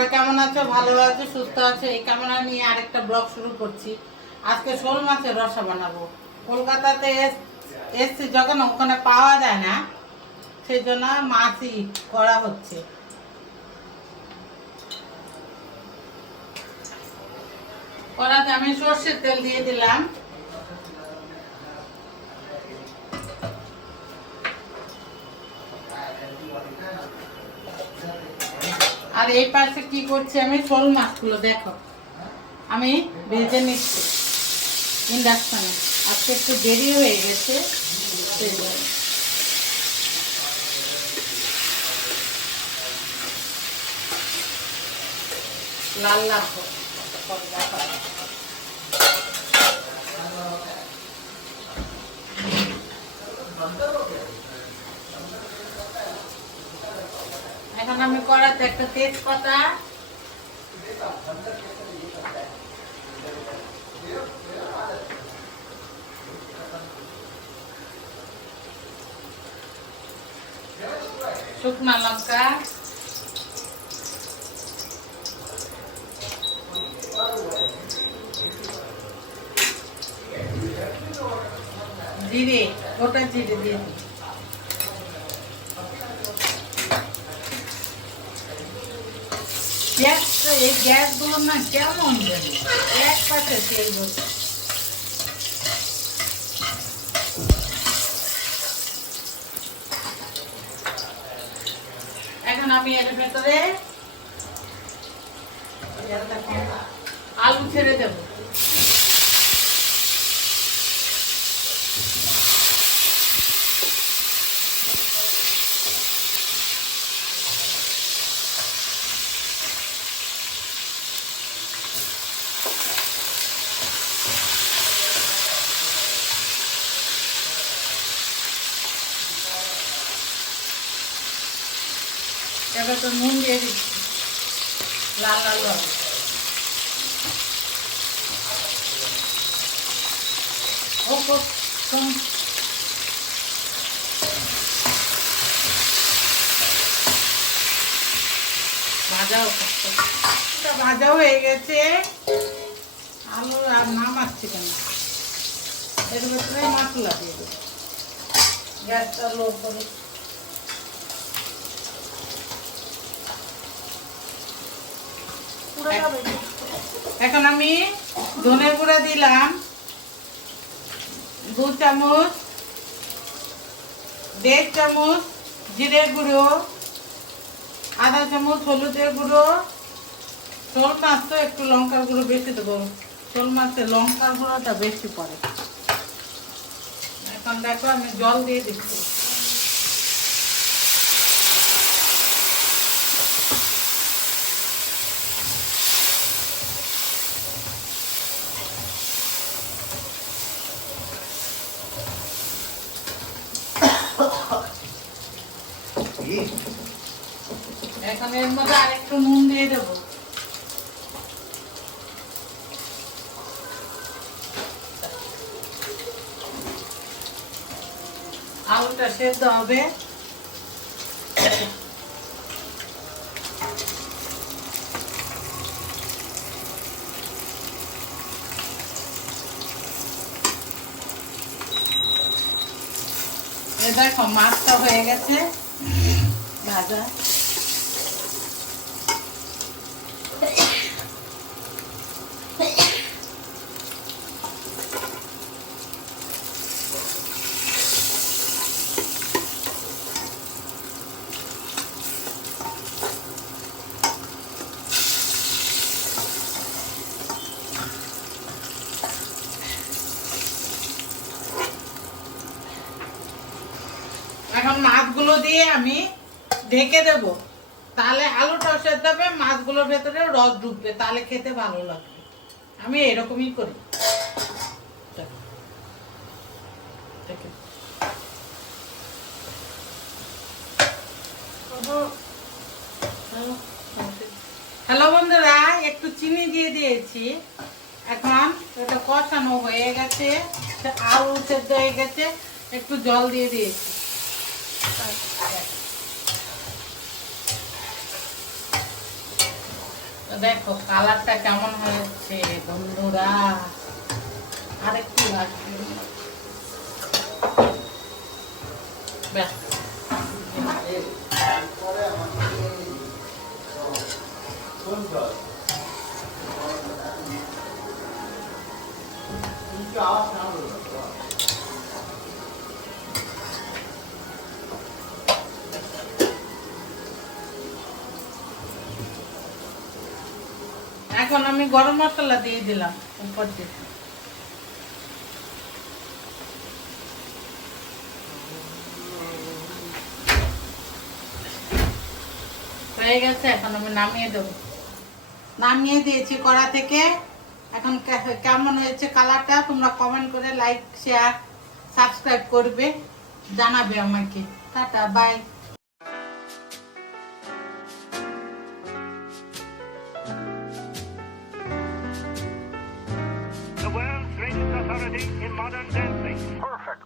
তোমরা কেমন আছো? ভালো আছো, সুস্থ আছো? এই কামনা নিয়ে আরেকটা ব্লগ শুরু করছি। আজকে শোল মাছের রসা বানাবো। কলকাতাতে এসছি যখন, ওখানে পাওয়া যায় না, সেই জন্য মাছই করা হচ্ছে। কড়াতে আমি সর্ষের তেল দিয়ে দিলাম। আর এই পাশে কি করছি, আমি শোল মাছগুলো দেখো আমি ভেজে নিচ্ছি ইন্ডাকশনে। আজকে একটু দেরি হয়ে গেছে, সেই জন্য। লাল লাল এখন আমি কড়াতে একটা তেজপাতা, শুকনা লঙ্কা, জিরে, গোটা জিরে দিয়ে দিই। গ্যাসটা, এই গ্যাসগুলো না কেমন জানি এক পাশে তেল বসে। এখন আমি এর ভেতরে আলু ছেড়ে দেব। এবার তো নুন দিয়ে দিচ্ছি, লাল লাল হবে। ভাজা হয়ে গেছে। আলু আর নামাচ্ছি কেন, এর ভেতরে মশলা দিয়ে দেবো। গ্যাসটা লো করে এখন আমি ধনে গুঁড়া দিলাম 2 চামচ, 1.5 চামচ জিরের গুঁড়ো, আধা চামচ হলুদের গুঁড়ো। শোল মাছ তো একটু লঙ্কার গুঁড়ো বেশি দেবো, শোল মাছের লঙ্কার গুঁড়োটা বেশি পড়ে। এখন দেখো আমি জল দিয়ে দিচ্ছি। এখন এর মধ্যে আরেকটু নুন দিয়ে দেবো। আলুটা সেদ্ধ হবে। দেখো মাছটা হয়ে গেছে ভাজা। এখন মাছগুলো দিয়ে আমি ঢেকে দেব, তাহলে আলুটাও সেদ্ধ হবে, মাছগুলোর ভেতরে রস ঢুকবে, তাহলে খেতে ভালো লাগবে। আমি এরকমই করি। হ্যালো বন্ধুরা, একটু চিনি দিয়ে দিয়েছি। এখন এটা কষানো হয়ে গেছে, আলু সেদ্ধ হয়ে গেছে, একটু জল দিয়ে দিয়েছি। দেখো কালারটা কেমন হয়েছে বন্ধুরা, আরেকটু লাগবে। ব্যাস এখন আমি গরম মশলা দিয়ে দিলাম উপর দিয়ে। হয়ে গেছে, এখন আমি নামিয়ে দেবো। নামিয়ে দিয়েছি কড়া থেকে। এখন কেমন হয়েছে কালারটা তোমরা কমেন্ট করে লাইক শেয়ার সাবস্ক্রাইব করবে, জানাবে আমাকে। Tata bye. The world's greatest authority in modern dancing. Perfect.